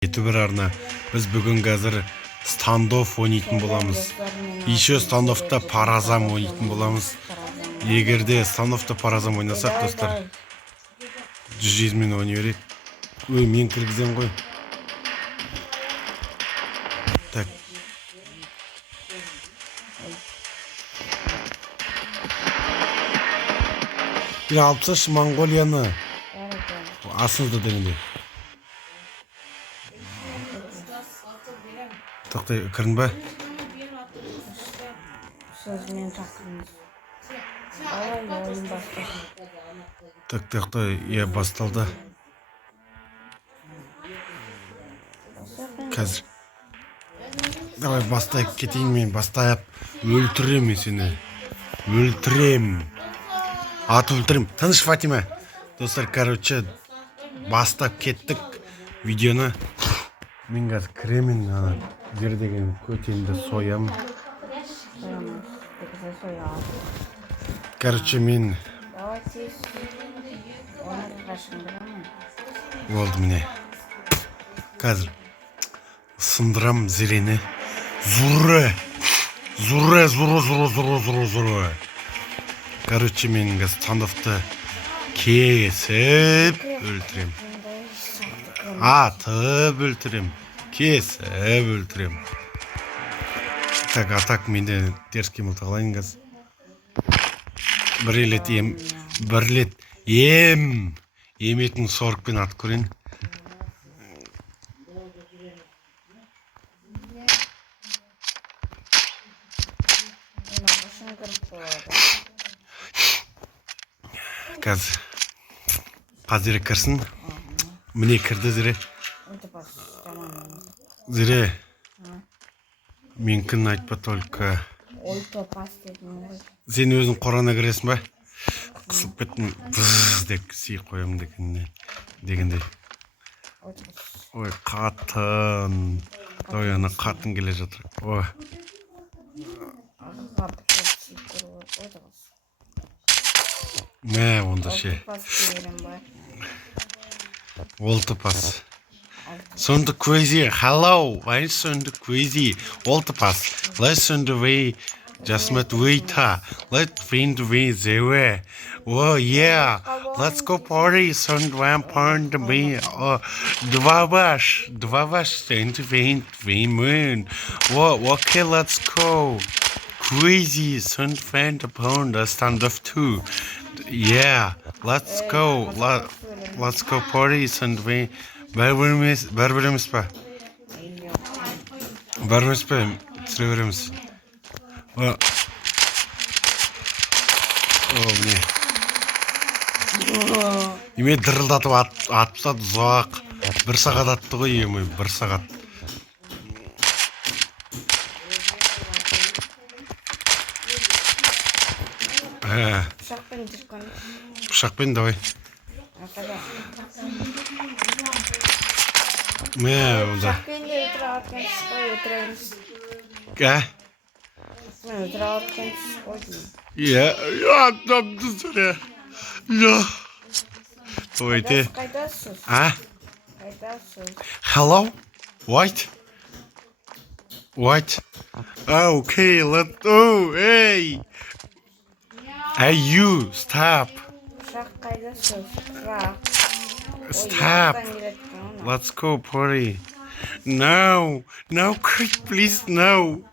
YouTuber арна biz бүгін қазір standoff ойнайтын боламыз. Еще standoffта паразам ойнайтын боламыз. Егерде standoffта паразам ойнасақ, достар, 100 мен ойнай берейік. Ой, мен кіргізем ғой. Так. Bir алып тасташы Монголияны. Асыңызды дегенде. Тоқтай, кірін ба? Sözümün takımız. Ала oyun başladı. Так, тоқтай, я басталды. Қазір. Давай бастайық кетейін мен, бастайып. Өлтірем сені. Өлтірем. Ат өлтірем. Тыныш, Фатима. Достар, короче, бастап кеттік видеоны. Мен қазір кіремін, жер деген көтемді соям. Короче, мен болды міне. Қазір сындырам зерені. Зуры. Короче, мен қазір standoffты кесіп өлтірем. Атып өлтірем. Кесіп өлтірем. Так, атак менде теріс қимыл тағылайын қазір. Бір рет еметін сорықпен атып көрейін. Қазір қазір кірсін. Міне кірді зіре. Зіре. Менкін айтпа только. Сен өзің қорана кіресің ба? Қысылып кеттің, деп сый қоям дегенде. Ой, қатын. Ой, ана қатын келе жатыр. Ой. Мә, онда ше. Олты пас. Sonda crazy. Hello, why is Sonda crazy? All the pass. Let's send away. Just met waiter. Let's find the way there. Oh yeah. Let's go party. Send one pound me. Oh, два ваш. Send the moon. Oh, okay, let's go. Crazy. Send find a pound. Standoff too. Yeah. Let's go. Let's go party. Send me. Бәрбіріміз па? Бәрбіріміз па? Түсіре береміз. О, міне. Еме дырылдатып атып ұзақ. 1 сағат атты ғой, еме, 1 сағат. Пышақпен давай. Мә, онда. Ойте. Hello? What? Okay, oh, hey. Hey, you, stop. Stop. Let's go party. No, quick, please, no.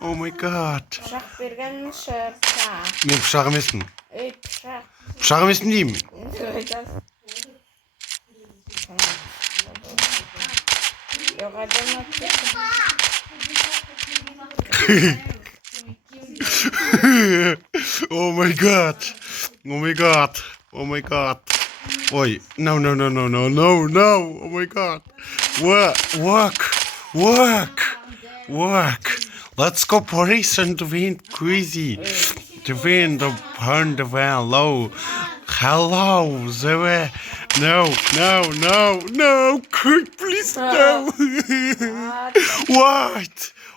Oh my god. Мен пышақ емеспін. Пышақ емеспін деймін. Oh my god. Ой, no. Oh my god. Work. Let's go party and the wind crazy. The wind upon the van low. Hello, there. No. Quick, please, no.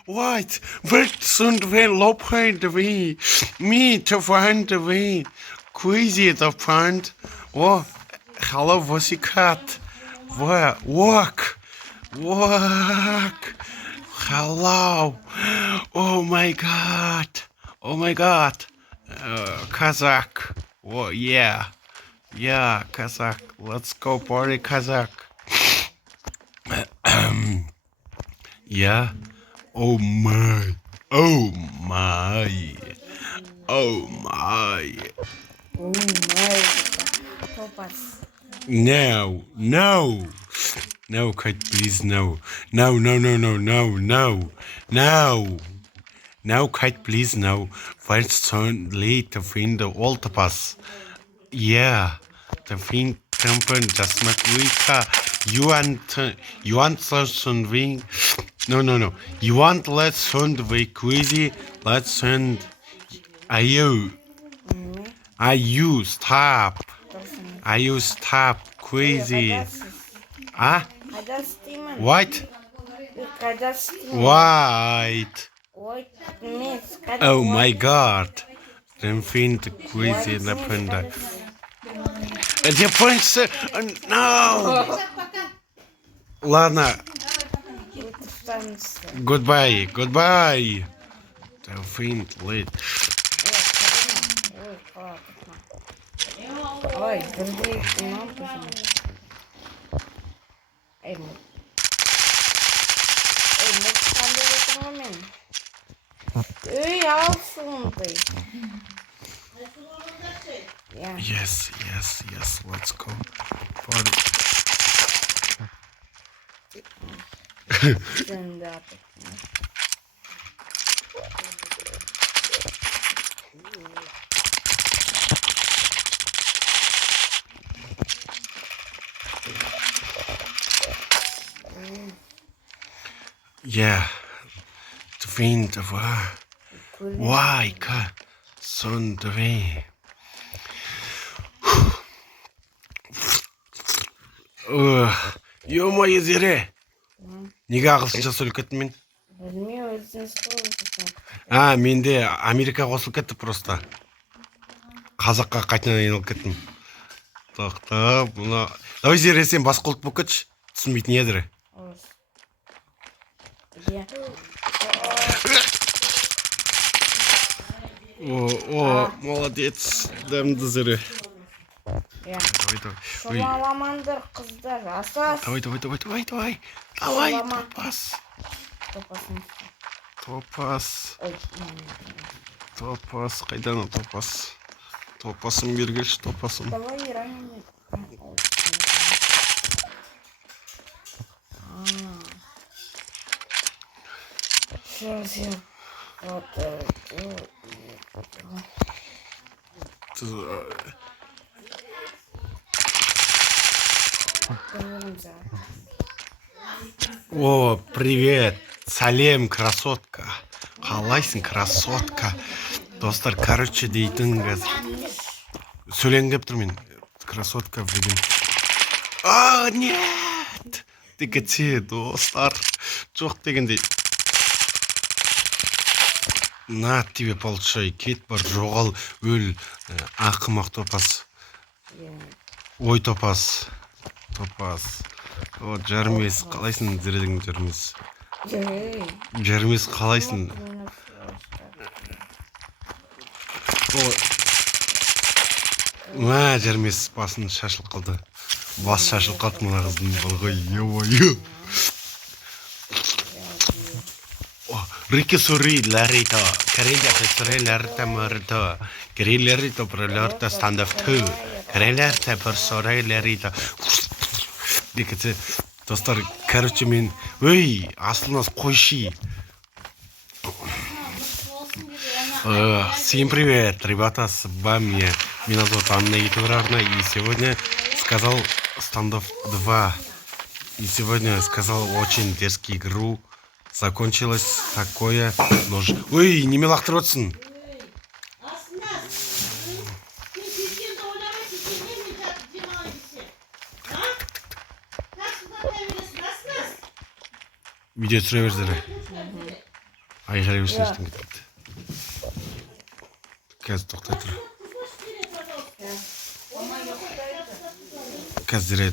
What? Where soon the van low point the way. Me to find the way. Crazy the front. Oh, hello, Pussycat. Walk. Hello. Oh my god. Kazakh. Oh yeah. Yeah, Kazakh. Let's go party, Kazakh. Yeah. Oh my. Topaz. No, Kite, please, no. No, Kite, please, no. Find son late to find the altar pass. Yeah, the fiend temper just met Rika. You want son wing? No. You want let's send way crazy? Let's send. Are you stop? Are you stop crazy? Ah? What? White. Oh my god. Then find crazy lavender. The prince. No. Lana. Goodbye. The fiend late. Ой, дорогие, нам почему? Эй, мы в этот момент. Эй, алсунты. Yes, let's go. Yeah, the fiend of why son the way. Ё-моё, зере. Неге ағылшынша сөйлеп кеттім мен? Білмеймін, өзің сөйлесің. Менде Америка қосылып кетті просто. Қазаққа қайтадан айналып кеттім. Тоқтап, бұны... Давай зере, сен басқа ұлт болып кетші. Түсінбейтін едірі. О, молодец. Дәмді зере. Шоламандыр қыздар, асас. Давай, топас, қайдан топас? Топасым бергеш, топасым. Давай, ранее. Сейчас я вот О, привет. Салем, красотка. Қалайсың, красотка. Достар, короче, дейтін қазір. Сөйлен деп тұр мен. Красотка деген. Нет! Дегенде, достар. Жоқ дегенде. На тебе получай, кет бар, жоғал, өл, ақымақ топас. Ой, топас. О, Жармес, қалайсың, зіредің Жармес? Жармес, қалайсың? Жармес басын шашылып қалды. Бас шашылып қалды мұна қыздың балғой, ё-ё. Рики сури ларито, карелята сури ларта морто, карелярито пролерта стандов ту, карелярта персорай ларито. Декеті, достар, короче, мен, өй, асылнас қойши. Всем привет, ребята, с вами меня зовут Анна Итурарна, и сегодня сказал Standoff 2. И сегодня сказал очень дерзкий игру. Закончилось такое нож. Ой, не мелахтротсын. Видео түсіре бердері. Айғай өсін ештен кетті. Қазір тоқтай тұр. Қазір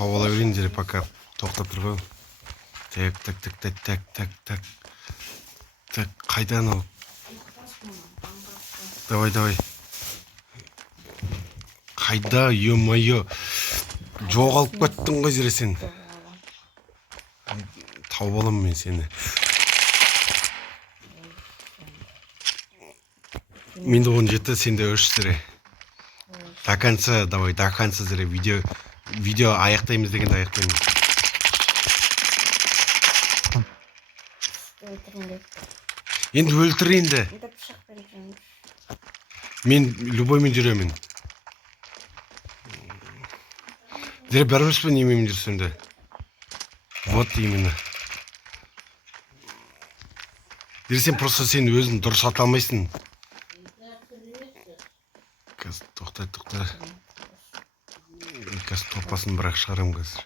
тауып ала берейін жері пока тоқтап тұр ғой. Так. Так, қайдан ол? Давай. Қайда, ё-моё. Жоғалып кеттің ғой жері сен. Тауып аламын мен сені. Менде 17, сенде 3 зіре. До конца зіре. Видео аяқтаймыз дегенде аяқтаймыз. Енді өлтір енді. Мен любоймен жүремін. Зіре бәріміз бен емемен жүрсенде. Вот именно. Зіре сен просто сен өзін дұрыс ата алмайсың. Қазір тоқта. Қазір топасын бірақ шығарам қазір.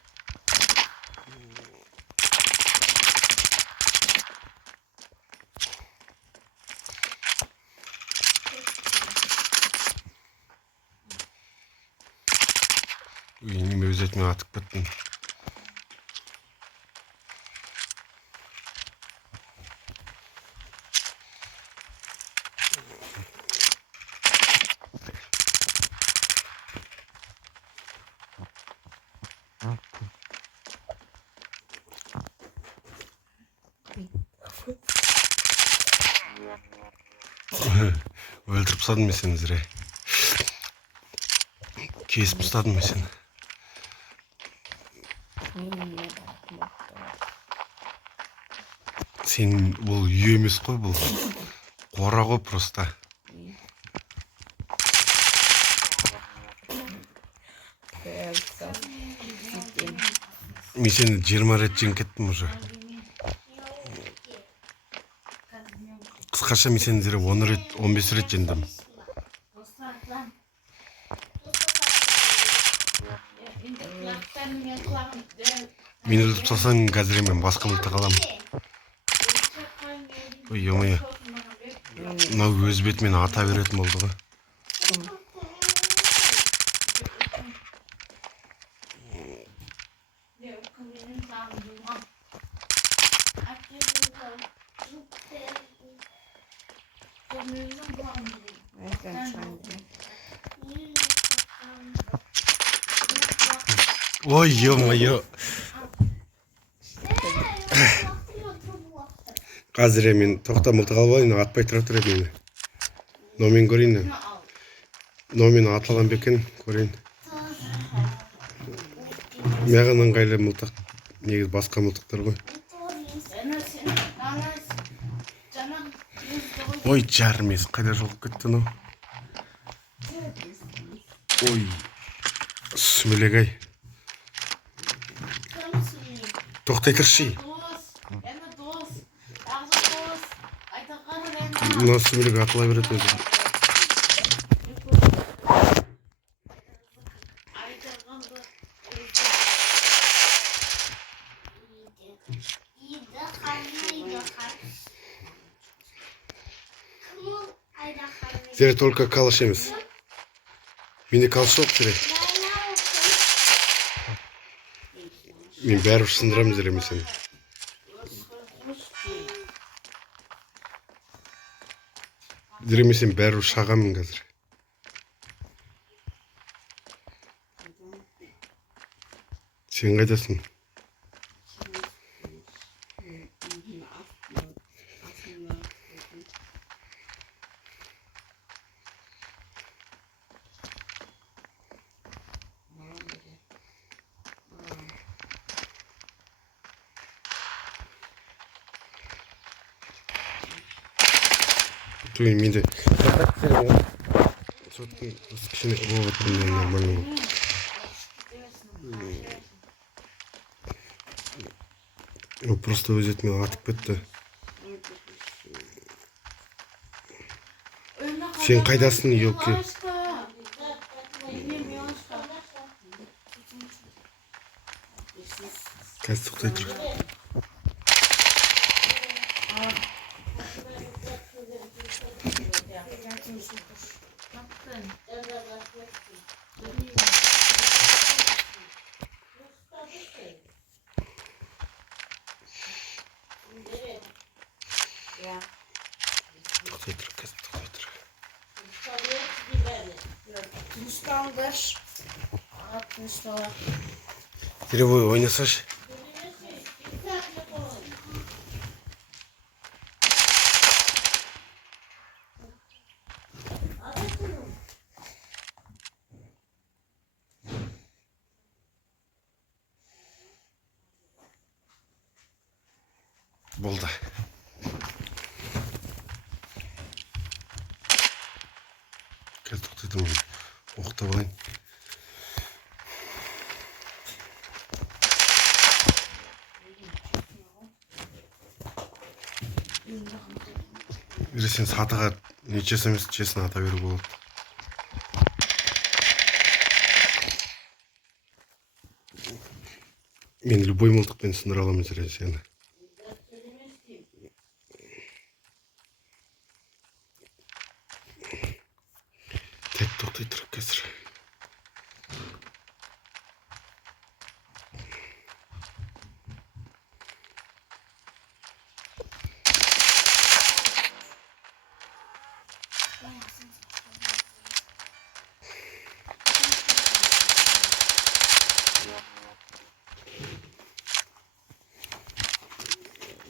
Неме өз етіме атып кеттім. Өлтіріп тастадым мен сені зіре. Кесіп тастадым мен сені. Сен бұл үй емес қой, бұл қора ғой просто. Мен сені 20 рет жеңіп кеттім уже. Қысқаша мен сені 10 рет, 15 рет жеңдім. Мен өлтіріп тастасаң қазір мен басқа мылтық аламын. Ой, ё-моё. Мынау өз бетімен ата беретін болды ғой. Ой, ё-моё. Қазір мен тоқта мылтық алып алайын, атпай тұра тұр мені. Номен көрейін. Номен аталған бекен көрейін. Маған ыңғайлы мылтық. Негіз басқа мылтықтар ғой. Ой, жармес, қайда жолып кетті нау. Ой, сүмелек-ай. Тоқтай тұршы. Мына сүмелек атыла береді өзі. Зере только калыш емес. Менде калыш жоқ зере. Мен бәрі сындырамын зере мен сені. Зере мен сені бәрі шағамын қазір. Сен қайдасың? Той менде соттың кішкене болып жатқаннан нормально. Ол просто өз етімен атып кетті. Сен қайдасың, елке? Қазір тоқтай тұр. Тоқтай тұрып қазір тоқтай тұр. Тынышталыңдаршы. Аға тынышталайық. Зеревой ойнасашы. Болды. Қазір тоқтайтын ғой. Оқытып алайын. Сен сатыға не жасамайсың, честно ата беруге болады. Мен любой мылтықпен сындыра аламын сені. Тек тоқтай тұрып қазір.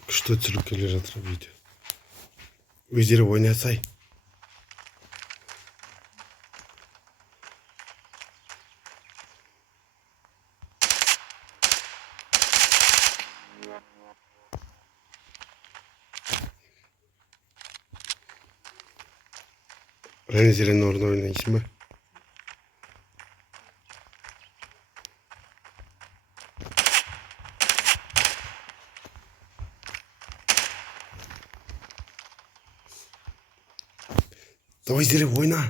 Күшті түсіріп келе жатыр видео. Өздері ойнасай. Зеренің орнына ойнайсың ба? Давай, Зере, ойна.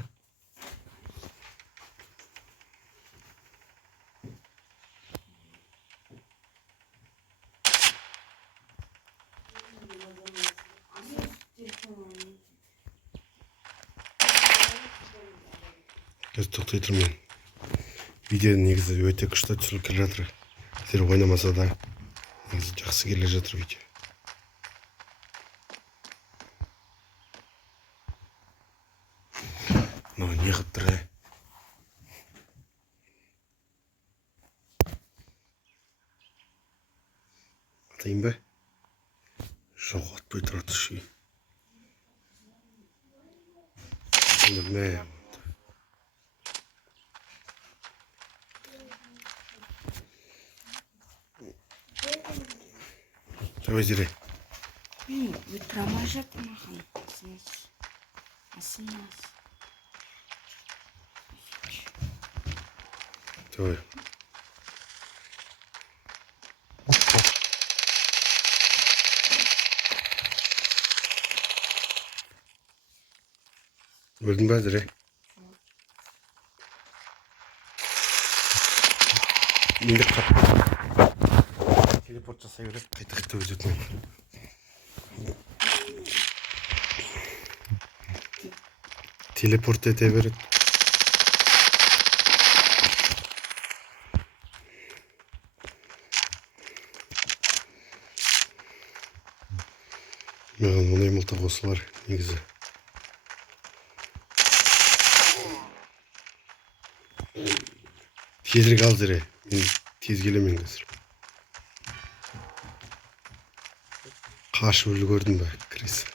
Қазір тоқтай тұрмын. Видео негізі өте күшті түсіріліп келе жатыр. Зере ойнамаса да негізі жақсы келе жатыр видео. Но не қылып тұр, атайын ба? Жоқ, атпай тұрады шүй. Білмеймін. Давай, Зере. Мен өтірамай жатыр маған. Асынас. Давай. Өлдің ба, Зере? Енді телепорт жасай береді, қайта өзі өтмейді. Телепорт ете береді. Маған мұнай мылтық осылар негізі. Тезірек ал, Зере. Мен тез келемін қазір. Қашып үлгердім бе, Крис?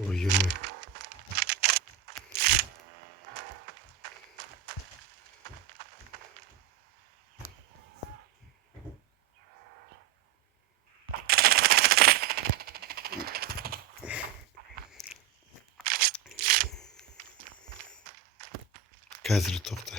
Ой, ерме. Қазір тоқта.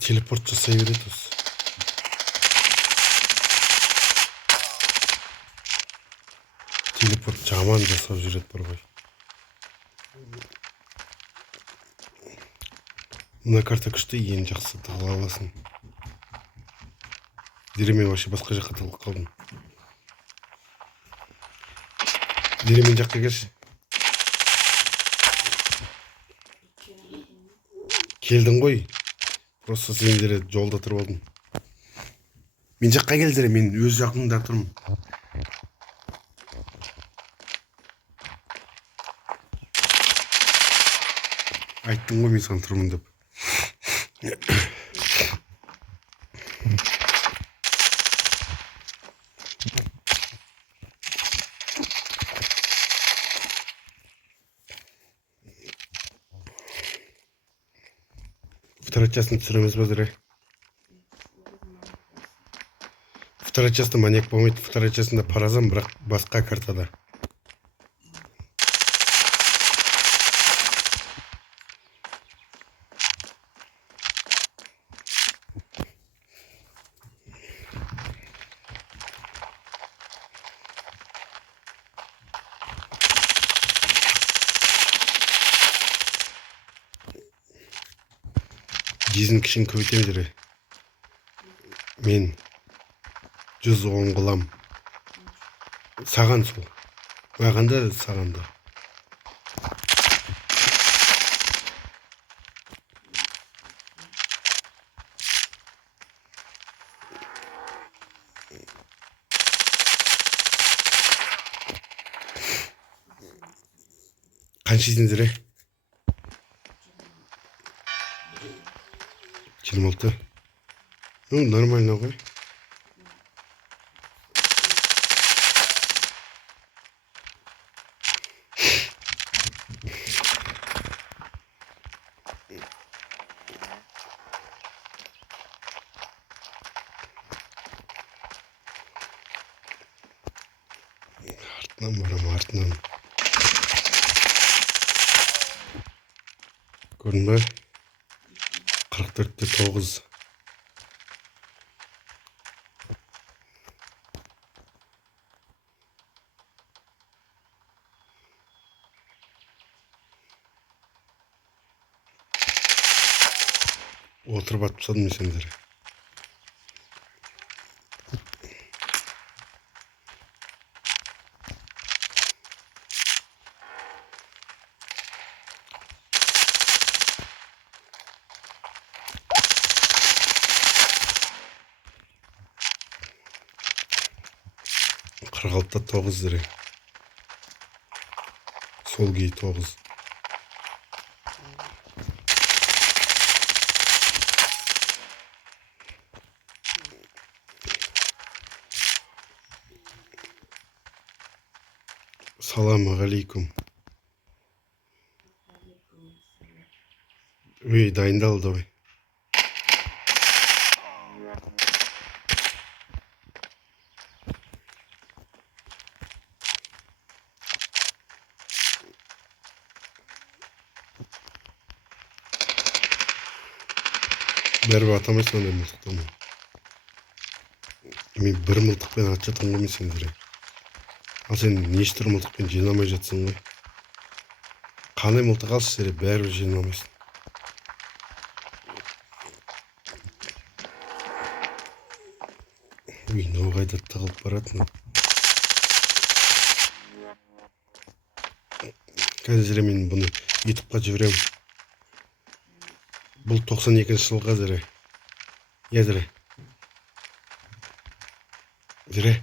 телепорт жасай береді осы. Телепорт жаман жасап жүреді бір ғой. Мына карта күшті, ең жақсы тығыла аласың. Деремен вообще басқа жаққа тығылып қалдым. Деремен жаққа келші. Келдің ғой. Просто сендері жолда тұрып алдым. Мен жаққа кел Дере, мен өз жақыңда тұрмын. Айттым ғой мен саған тұрмын деп. Второй частын түсіреміз ба Дере? Второй частта маньяк болмайды, второй частында паразан, бірақ басқа картада. Жизнь кішін көбейтем Дере. Мен 110 қылам. Саған сол. Маған да саған да. Қаншайсың Дере? 26. Ну, нормально ғой. Артынан барам, артынан. Көрдің ба? 44-те 9. Отырып атып тастадым мен сендерді. Қырық алтыда 9 Дере. Сол кей 9. Саламағалейкум. Ой, дайындал давай. Бәрібір атамайсың ондай мылтықтан. Мен бір мылтықпен атып жатырмын ғой мен сендерге. Ал сен неше түрлі мылтықпен жеңе алмай жатсың ғой. Қандай мылтық алшы Дере, бәрібір жеңе алмайсың. Ой, мынау қайда тығылып баратын. Қазір мен бұны ютубқа жіберемін. Бұл 92 жылға Дере. Я Дере. Дере.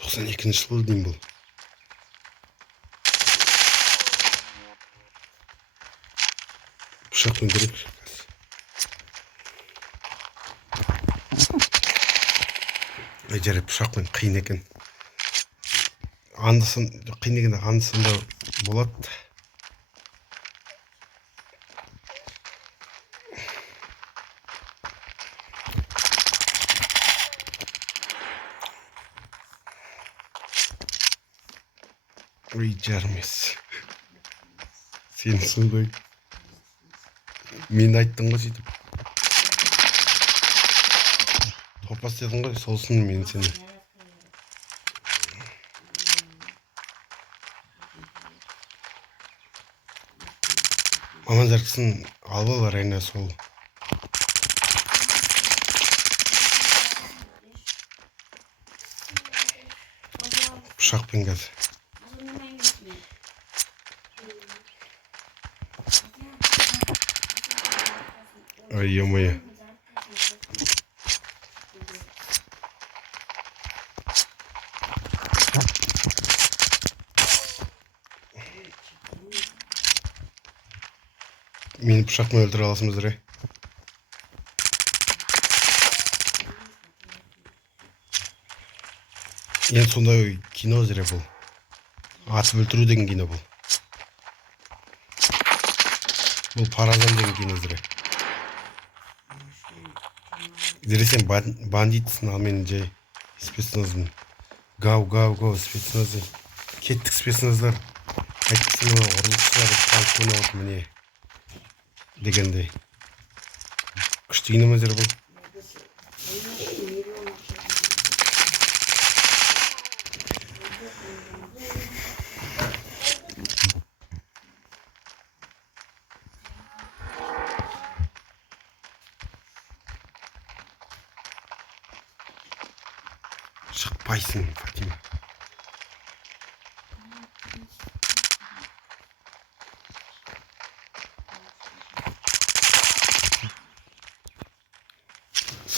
92 жыл деймін бұл. Пышақпен керек. Дере, пышақпен қиын екен. Андысын, қиын екен, андысында болады. Ой, жармес. Сен сондай. Мен айттым ғой сөйтіп. Октопас дедin ғой, солсын мен сені. Маман заркысын алып ал Райна сол. Пышақпен қазір. Ой, ё-моё. Мені пышақпен өлтіре аласыңыздар, е? Енді сондай кино зіре бұл. Атып өлтіру деген кино бұл. Бұл паразан деген кино зіре. Зіре сен бандитсың, ал мен жай спецназбын. Гау, спецназы. Кеттік спецназдар. Әйткісін ұрлықшылар, танкуын алып міне. Дегендей. Күшті кино ма зіре бұл? Шықпайсың, Фатима.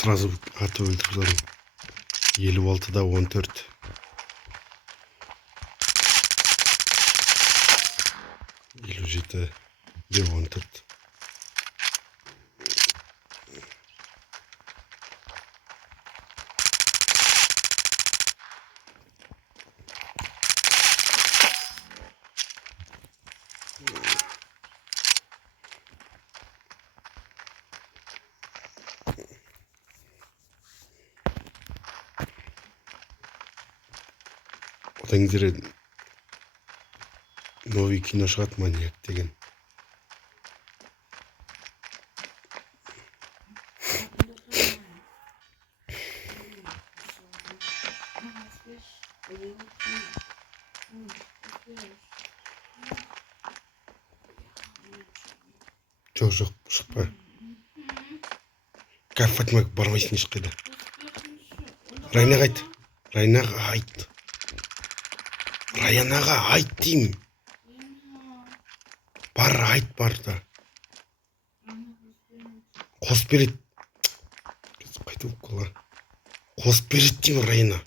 Сразу атып өлтірдім. 56-да 14. Елу жеті де 14. Одан кейін новый кино шығады, маньяк деген. Жоқ, шықпа. Қазір Фатимаға бармайсың ешқайда. Райнаға айт. Райнаға айт. Райнаға айт деймін. Бар, айт бар да. Қосып береді. Қайтып қала. Қосып береді деймін Райна.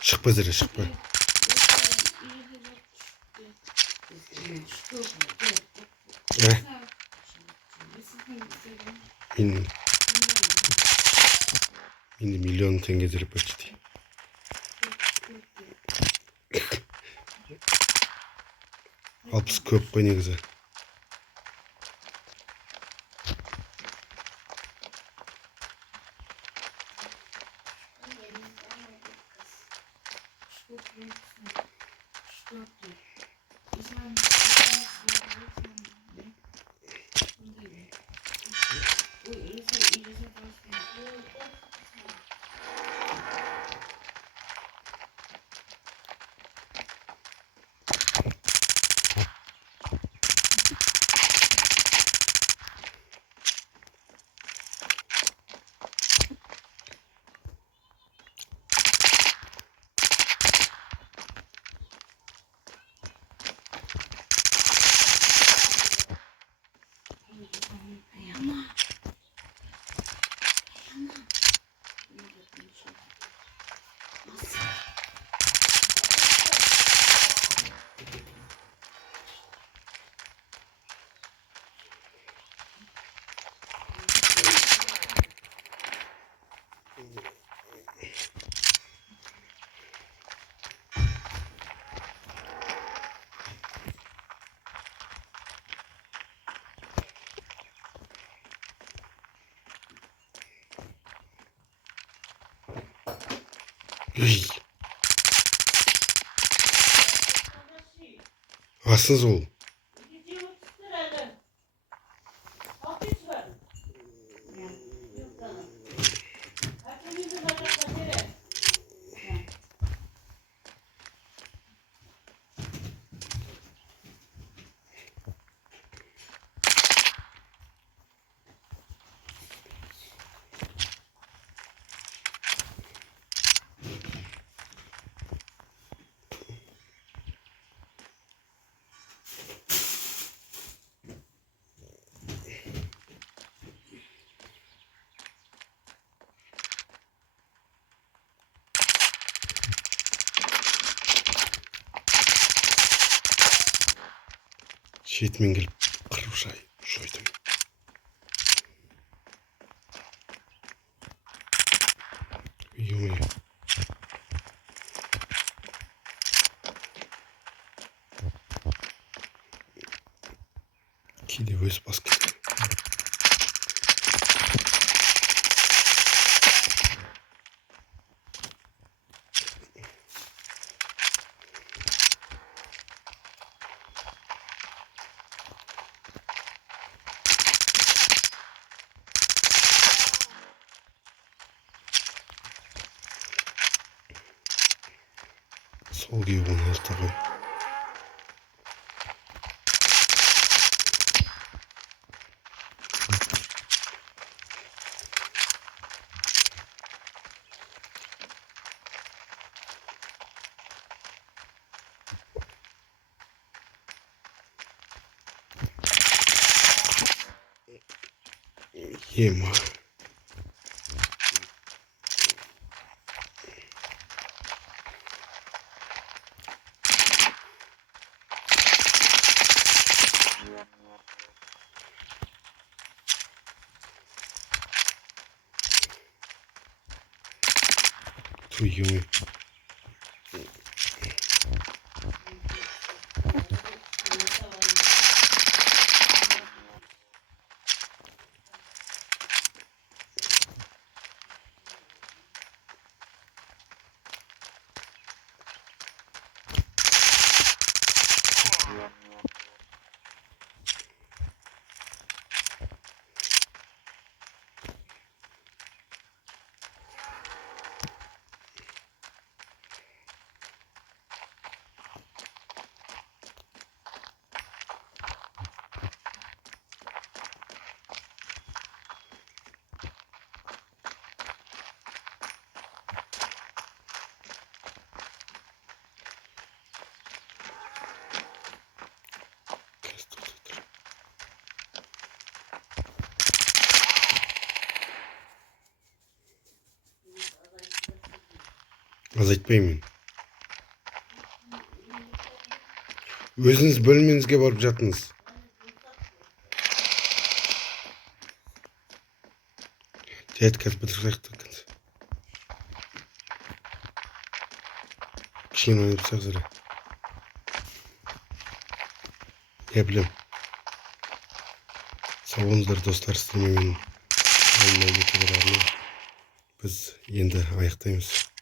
Шықпа зіре, шықпа. Менде миллион теңге зіре почти. Алпыс көп қой негізі. Ей, Асыз ол. Шетмен келіп қырып шойдым. Ё-моё. Кейде өз бас кетті. Сол күйі оны алты ғой. Ема. Твою. Аз айтпаймын. Өзіңіз бөлмеңізге барып жатыңыз. Жайт қазір бітіріп қайықты. Кішкене ойнап тұрсақ зіре. Я білем. Сау болыңыздар достар, сіздермен біз енді аяқтаймыз.